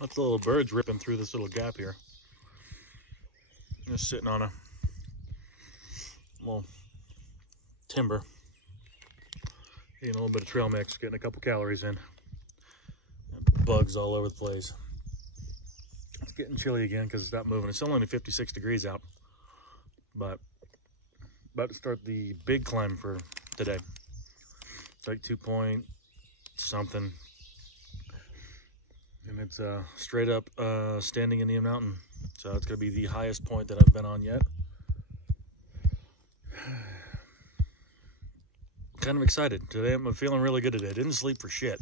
Lots of little birds ripping through this little gap here. Just sitting on a, well, timber. Eating a little bit of trail mix, getting a couple calories in. And bugs all over the place. It's getting chilly again because it's not moving. It's still only 56 degrees out. But about to start the big climb for today. It's like 2 point something. And it's straight up standing Indian mountain. So it's going to be the highest point that I've been on yet. Kind of excited. Today I'm feeling really good today. Didn't sleep for shit.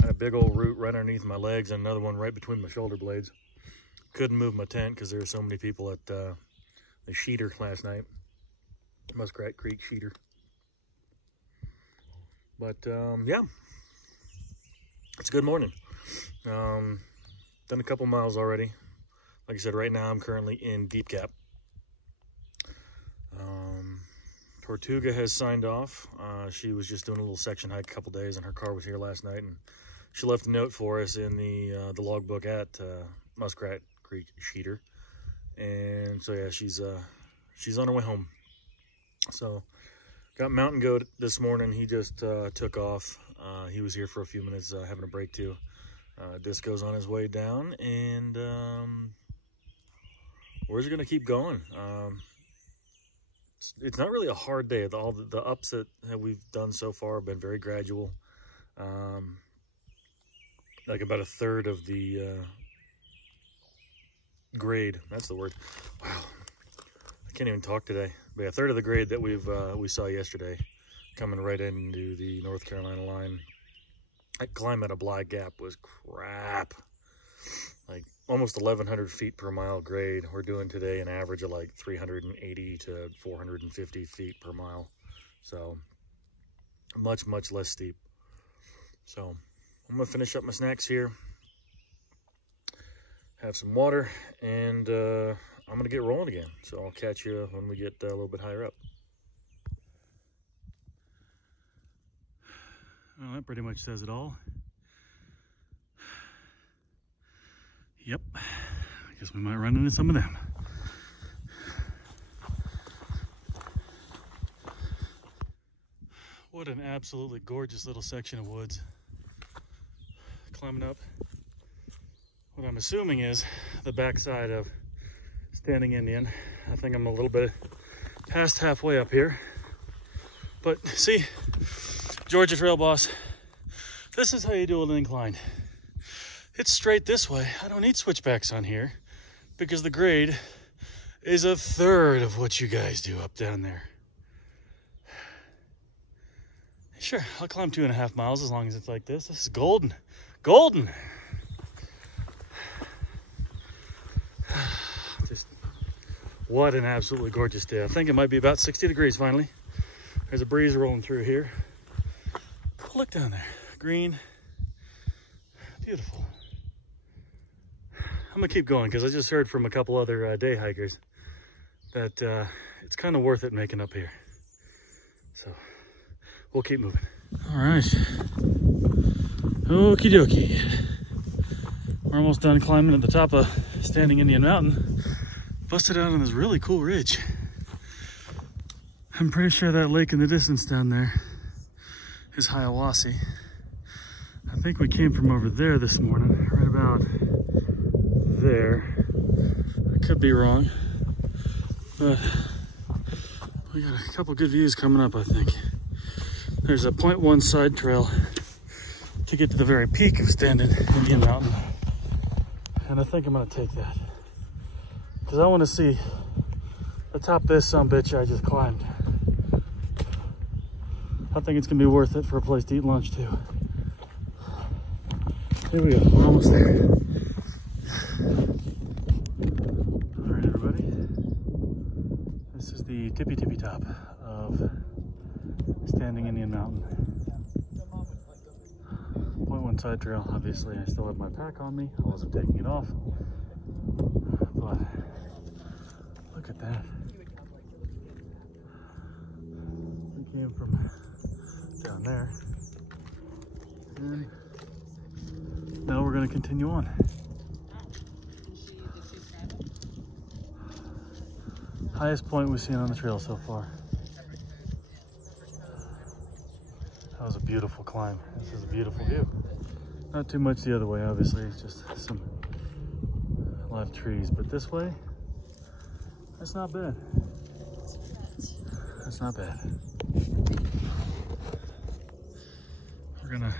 I had a big old root right underneath my legs and another one right between my shoulder blades. Couldn't move my tent because there were so many people at the Sheeter last night. Muskrat Creek Sheeter. But yeah, it's a good morning. Done a couple miles already. Like I said, right now I'm currently in Deep Gap. Tortuga has signed off. She was just doing a little section hike a couple days, and her car was here last night, and she left a note for us in the logbook at Muskrat Creek Sheeter. And so yeah, she's on her way home. So got Mountain Goat this morning. He just took off. He was here for a few minutes having a break too. Disco's on his way down, and we're just gonna keep going. It's not really a hard day. All the ups that we've done so far have been very gradual. Like about a third of the grade. That's the word. Wow, I can't even talk today. But yeah, a third of the grade that we saw yesterday, coming right into the North Carolina line. That climb at a Bly Gap was crap. Like almost 1,100 feet per mile grade. We're doing today an average of like 380 to 450 feet per mile. So much less steep. So I'm gonna finish up my snacks here, have some water, and I'm gonna get rolling again. So I'll catch you when we get a little bit higher up. Well, that pretty much says it all. Yep, I guess we might run into some of them. What an absolutely gorgeous little section of woods. Climbing up what I'm assuming is the backside of Standing Indian. I think I'm a little bit past halfway up here. But see, Georgia Trail Boss, this is how you do an incline. It's straight this way. I don't need switchbacks on here because the grade is a third of what you guys do up down there. Sure, I'll climb 2.5 miles as long as it's like this. This is golden. Golden! Just what an absolutely gorgeous day. I think it might be about 60 degrees finally. There's a breeze rolling through here. Look down there. Green. Beautiful. I'm gonna keep going because I just heard from a couple other day hikers that it's kind of worth it making up here. So we'll keep moving. All right. Okie dokie. We're almost done climbing at the top of Standing Indian Mountain. Busted out on this really cool ridge. I'm pretty sure that lake in the distance down there is Hiawassee. I think we came from over there this morning, right about there. I could be wrong, but we got a couple good views coming up, I think. There's a 0.1 side trail to get to the very peak of Standing Indian Mountain. And I think I'm gonna take that because I want to see the top of this sumbitch I just climbed. I think it's gonna be worth it for a place to eat lunch too. Here we go, we're almost there. All right, everybody. This is the tippy top of Standing Indian Mountain. 0.1 side trail, obviously. I still have my pack on me. I wasn't taking it off. But look at that. We came from down there. And now we're going to continue on. Highest point we've seen on the trail so far. That was a beautiful climb. This is a beautiful view. Not too much the other way, obviously. It's just some live trees. But this way, that's not bad. That's not bad. We're gonna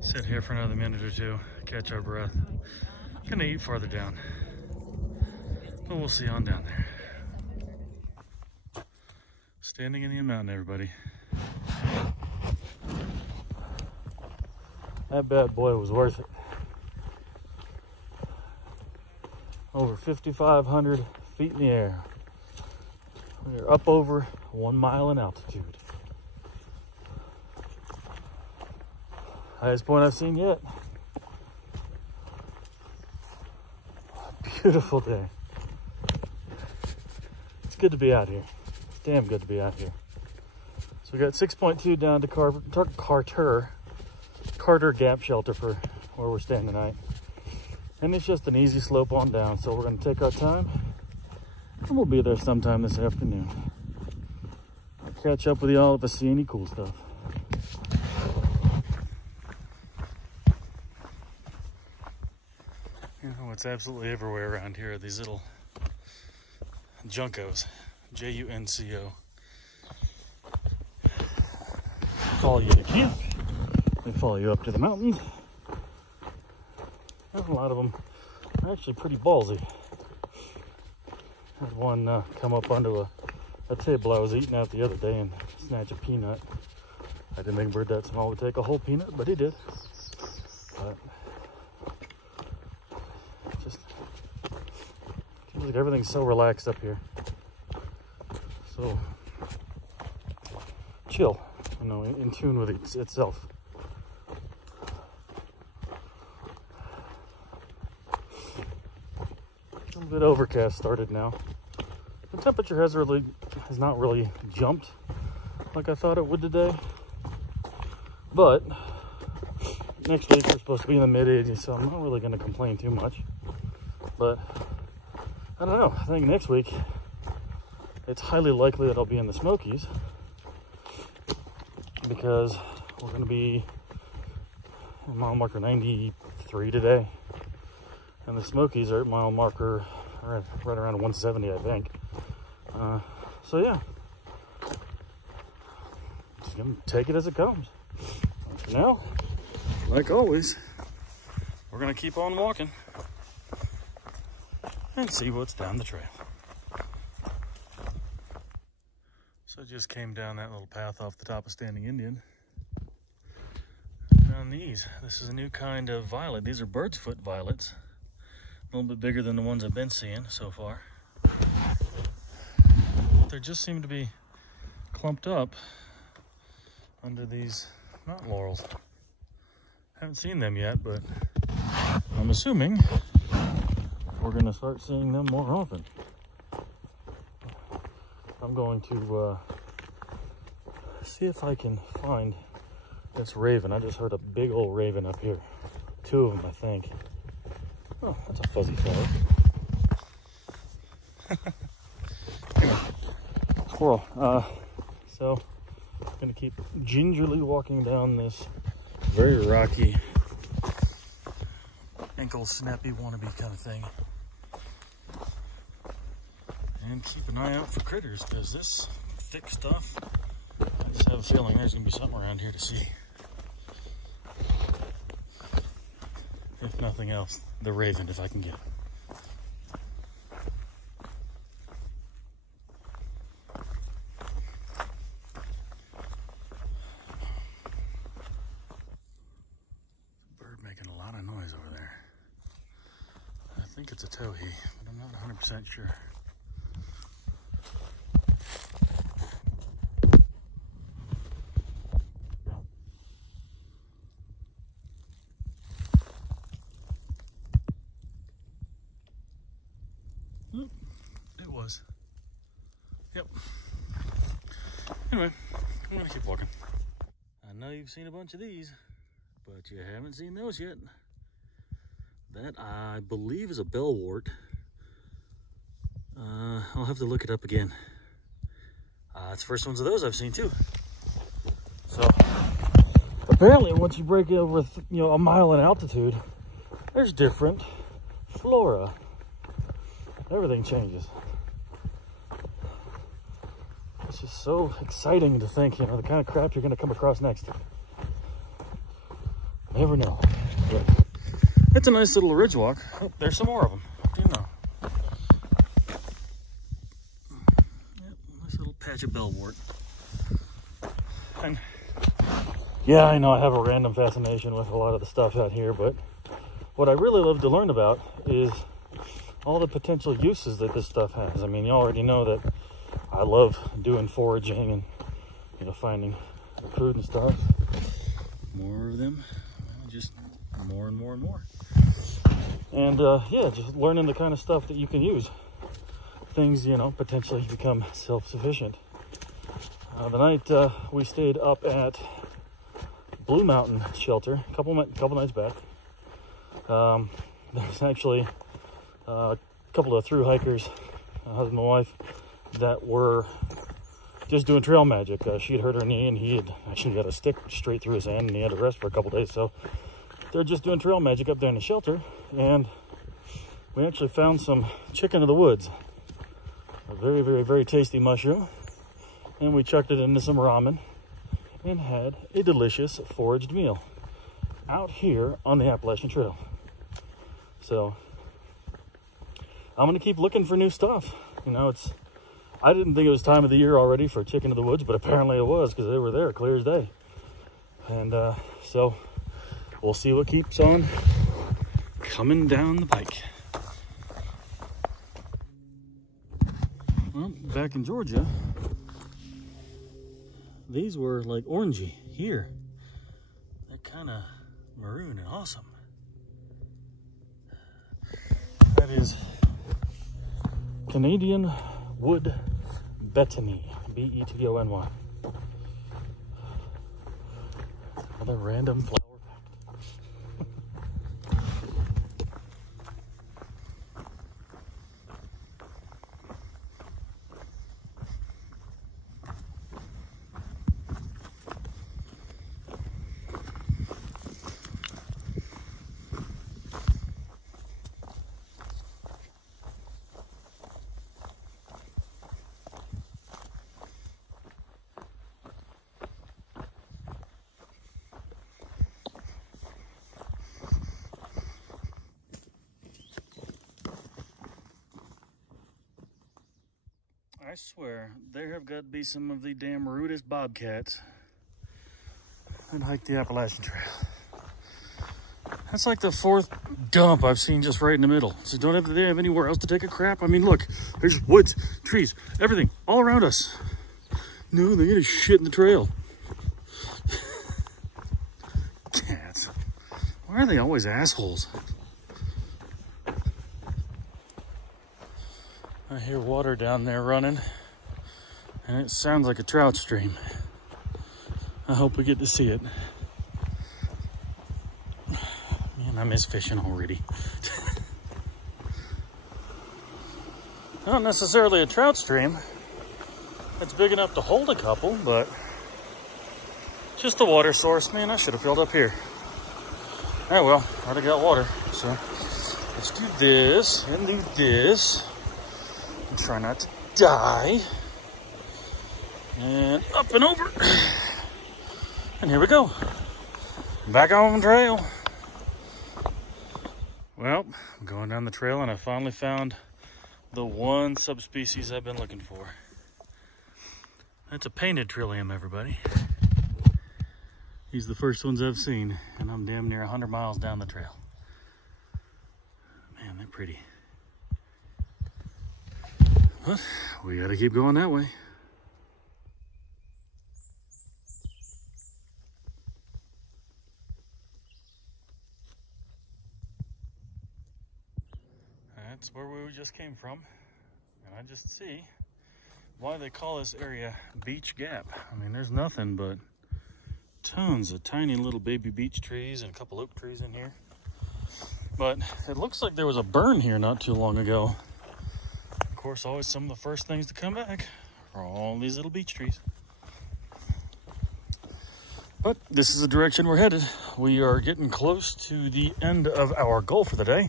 sit here for another minute or two, catch our breath. Gonna eat farther down, but we'll see on down there. Standing Indian Mountain, everybody. That bad boy was worth it. Over 5,500 feet in the air. We're up over 1 mile in altitude. Highest point I've seen yet. Beautiful day. It's good to be out here. It's damn good to be out here. So we got 6.2 down to Carter Gap Shelter for where we're staying tonight. And it's just an easy slope on down, so we're gonna take our time and we'll be there sometime this afternoon. I'll catch up with y'all if I see any cool stuff. You know what's absolutely everywhere around here are these little juncos, J-U-N-C-O. Follow you to camp. They follow you up to the mountains. A lot of them are actually pretty ballsy. Had one come up onto a table I was eating at the other day and snatch a peanut. I didn't think a bird that small would take a whole peanut, but he did. But just seems like everything's so relaxed up here. So chill, you know, in tune with itself. A little bit overcast started now. The temperature has not really jumped like I thought it would today. But next week we're supposed to be in the mid-80s, so I'm not really going to complain too much. But I don't know. I think next week it's highly likely that I'll be in the Smokies because we're going to be at mile marker 93 today. And the Smokies are at mile marker right around 170, I think. So yeah, just gonna take it as it comes. And for now, like always, we're gonna keep on walking and see what's down the trail. So I just came down that little path off the top of Standing Indian. Found these. This is a new kind of violet. These are bird's foot violets. A little bit bigger than the ones I've been seeing so far. They just seem to be clumped up under these mountain laurels. Haven't seen them yet, but I'm assuming we're gonna start seeing them more often. I'm going to see if I can find this raven. I just heard a big old raven up here. 2 of them, I think. Oh, that's a fuzzy feather. Squirrel. So I'm gonna keep gingerly walking down this very rocky, ankle snappy wannabe kind of thing, and keep an eye out for critters because this thick stuff, I just have a feeling there's gonna be something around here to see. If nothing else, the raven, if I can get it. Bird making a lot of noise over there. I think it's a towhee, but I'm not 100% sure. It was. Yep. Anyway, I'm gonna keep walking. I know you've seen a bunch of these. but you haven't seen those yet. That, I believe, is a bellwort. I'll have to look it up again. It's the first ones of those I've seen too. So apparently once you break it over, you know, a mile in altitude, there's different flora. Everything changes. It's just so exciting to think, you know, the kind of crap you're going to come across next. Never know. But it's a nice little ridge walk. Oh, there's some more of them. What do you know? Nice little patch of bellwort. And yeah, I know I have a random fascination with a lot of the stuff out here, but what I really love to learn about is all the potential uses that this stuff has. I mean, you already know that I love doing foraging and, you know, finding food and stuff. More of them, just more and more and more. And yeah, just learning the kind of stuff that you can use. Things, you know, potentially become self-sufficient. The night we stayed up at Blue Mountain Shelter, a couple nights back, there was actually a couple of thru hikers, husband and wife, that were just doing trail magic. She had hurt her knee, and he had actually got a stick straight through his hand, and he had to rest for a couple days. So they're just doing trail magic up there in the shelter, and we actually found some chicken of the woods, a very, very, very tasty mushroom, and we chucked it into some ramen and had a delicious foraged meal out here on the Appalachian Trail. So I'm gonna keep looking for new stuff. You know, I didn't think it was time of the year already for chicken of the woods, but apparently it was, because they were there clear as day. And so we'll see what keeps on coming down the pike. Well, back in Georgia, these were like orangey. Here, they're kind of maroon and awesome. That is Canadian wood betony, B-E-T-O-N-Y. Another random flower fact. I swear, there have got to be some of the damn rudest bobcats that hike the Appalachian Trail. That's like the fourth dump I've seen just right in the middle. So don't they have anywhere else to take a crap? I mean, look, there's woods, trees, everything all around us. No, they're gonna shit in the trail. Cats. Why are they always assholes? I hear water down there running, and it sounds like a trout stream. I hope we get to see it. Man, I miss fishing already. Not necessarily a trout stream. It's big enough to hold a couple, but just a water source. Man, I should have filled up here. Oh well, already got water, so let's do this and do this. And try not to die. And up and over. And here we go. Back on the trail. Well, I'm going down the trail and I finally found the one subspecies I've been looking for. That's a painted trillium, everybody. These are the first ones I've seen, and I'm damn near 100 miles down the trail. Man, they're pretty. But we gotta keep going that way. That's where we just came from. And I just see why they call this area Beach Gap. I mean, there's nothing but tons of tiny little baby beech trees and a couple oak trees in here. But it looks like there was a burn here not too long ago. Of course, always some of the first things to come back are all these little beech trees. But this is the direction we're headed. We are getting close to the end of our goal for the day.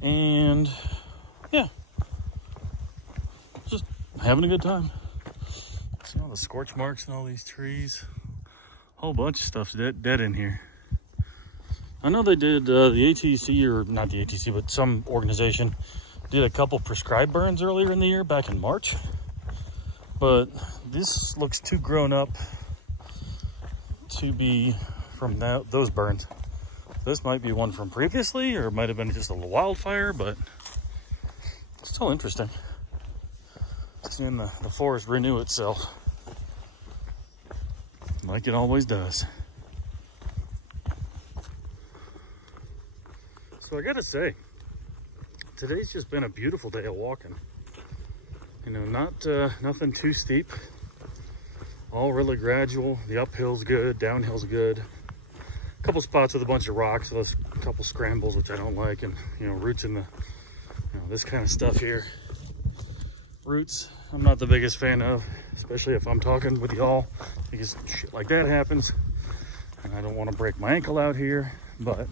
And yeah, just having a good time. See all the scorch marks and all these trees. A whole bunch of stuff's dead in here. I know they did the ATC, or not the ATC, but some organization did a couple prescribed burns earlier in the year, back in March. But this looks too grown up to be from those burns. This might be one from previously, or it might have been just a little wildfire, but it's still interesting. Seeing the forest renew itself like it always does. So I gotta say, today's just been a beautiful day of walking. You know, nothing too steep. All really gradual. The uphill's good, downhill's good. A couple spots with a bunch of rocks, those couple scrambles, which I don't like, and you know, roots in the, you know, this kind of stuff here. Roots, I'm not the biggest fan of, especially if I'm talking with y'all, because shit like that happens. And I don't want to break my ankle out here, but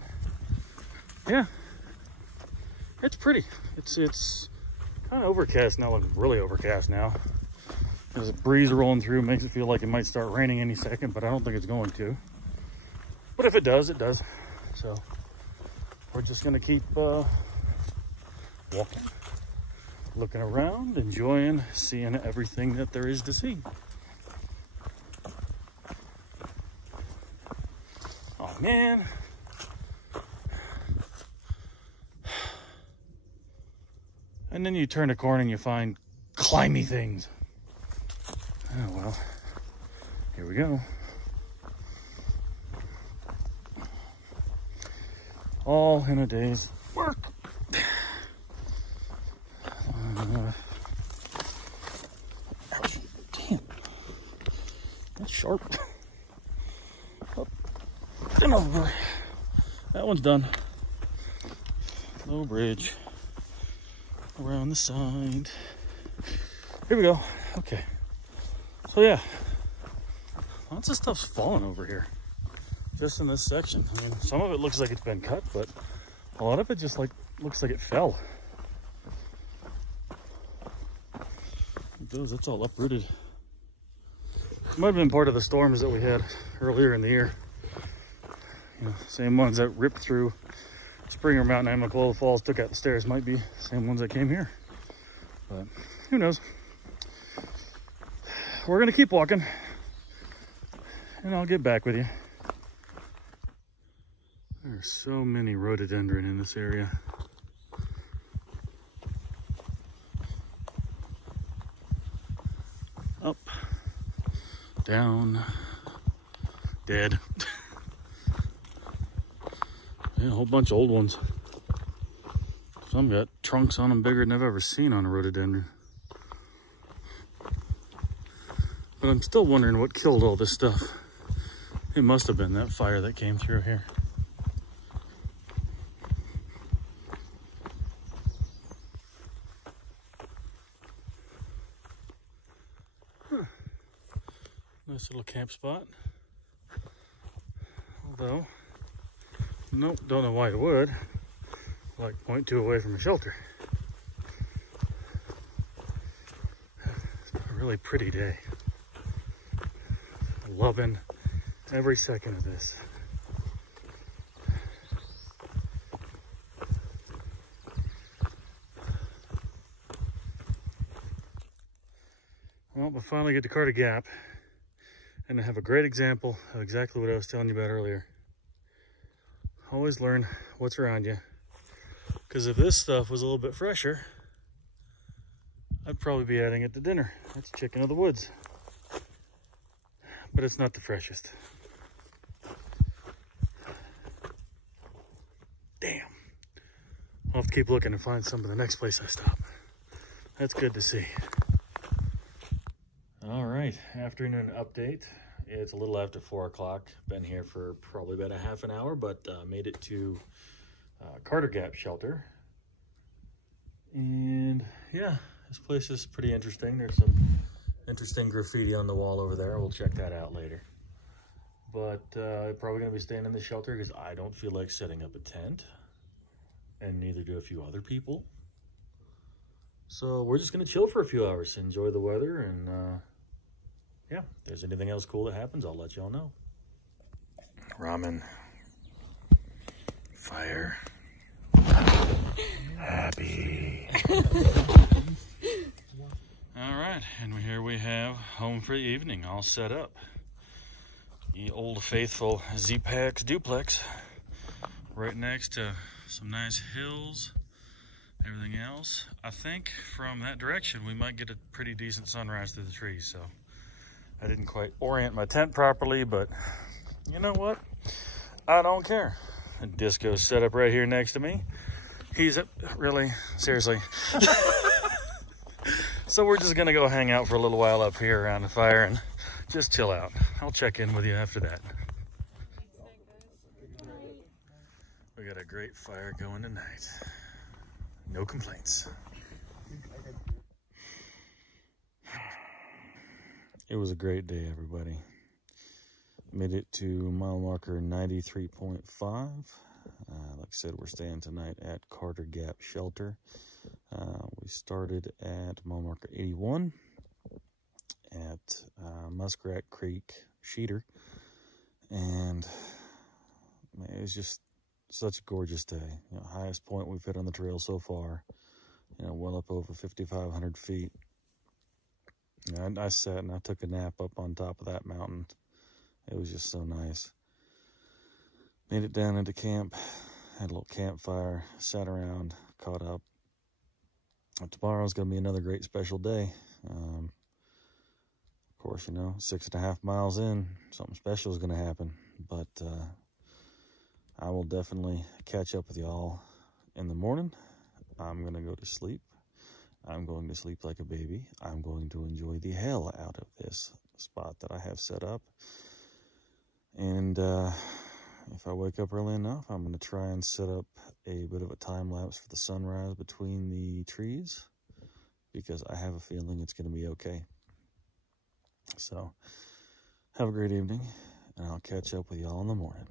yeah, it's pretty. It's kind of overcast now, like really overcast now. There's a breeze rolling through, makes it feel like it might start raining any second, but I don't think it's going to. But if it does, it does. So we're just gonna keep walking, looking around, enjoying, seeing everything that there is to see. Oh man. And then you turn a corner and you find climby things. Oh well, here we go. All in a day's work. Ouch, damn, that's sharp. Up and over. That one's done. Low bridge. Around the side. Here we go. Okay. So yeah, lots of stuff's falling over here, just in this section. I mean, some of it looks like it's been cut, but a lot of it just looks like it fell. That's all uprooted. Might have been part of the storms that we had earlier in the year. You know, same ones that ripped through Springer Mountain, Amicalola Falls, took out the stairs. Might be the same ones that came here, but who knows? We're gonna keep walking, and I'll get back with you. There are so many rhododendron in this area. Up, down, dead. Yeah, a whole bunch of old ones. Some got trunks on them bigger than I've ever seen on a rhododendron. But I'm still wondering what killed all this stuff. It must have been that fire that came through here. Huh. Nice little camp spot. Although, nope, don't know why it would. Like 0.2 away from a shelter. It's a really pretty day. Loving every second of this. Well, we finally get to Carter Gap, and I have a great example of exactly what I was telling you about earlier. Always learn what's around you, because if this stuff was a little bit fresher, I'd probably be adding it to dinner. That's chicken of the woods. But it's not the freshest. Damn. I'll have to keep looking and find some of the next place I stop. That's good to see. All right, afternoon update. It's a little after 4 o'clock. Been here for probably about a half an hour, but made it to Carter Gap Shelter. And yeah, this place is pretty interesting. There's some interesting graffiti on the wall over there. We'll check that out later. But probably gonna be staying in the shelter because I don't feel like setting up a tent, and neither do a few other people. So we're just gonna chill for a few hours, enjoy the weather, and yeah, if there's anything else cool that happens, I'll let y'all know. Ramen. Fire. Happy. All right, and here we have home for the evening, all set up. The old faithful Z-Pax duplex, right next to some nice hills, everything else. I think from that direction, we might get a pretty decent sunrise through the trees, so I didn't quite orient my tent properly, but you know what? I don't care. Disco's set up right here next to me. He's really, seriously. So we're just gonna go hang out for a little while up here around the fire and just chill out. I'll check in with you after that. We got a great fire going tonight. No complaints. It was a great day, everybody. Made it to mile marker 93.5. Like I said, we're staying tonight at Carter Gap Shelter. We started at mile marker 81 at Muskrat Creek Sheeter. And man, it was just such a gorgeous day. You know, highest point we've hit on the trail so far. You know, well up over 5,500 feet. And I sat and I took a nap up on top of that mountain. It was just so nice. Made it down into camp, had a little campfire, sat around, caught up. Tomorrow's going to be another great special day. Of course, you know, 6.5 miles in, something special is going to happen. But I will definitely catch up with y'all in the morning. I'm going to go to sleep. I'm going to sleep like a baby. I'm going to enjoy the hell out of this spot that I have set up. And if I wake up early enough, I'm going to try and set up a bit of a time lapse for the sunrise between the trees, because I have a feeling it's going to be okay. So have a great evening, and I'll catch up with y'all in the morning.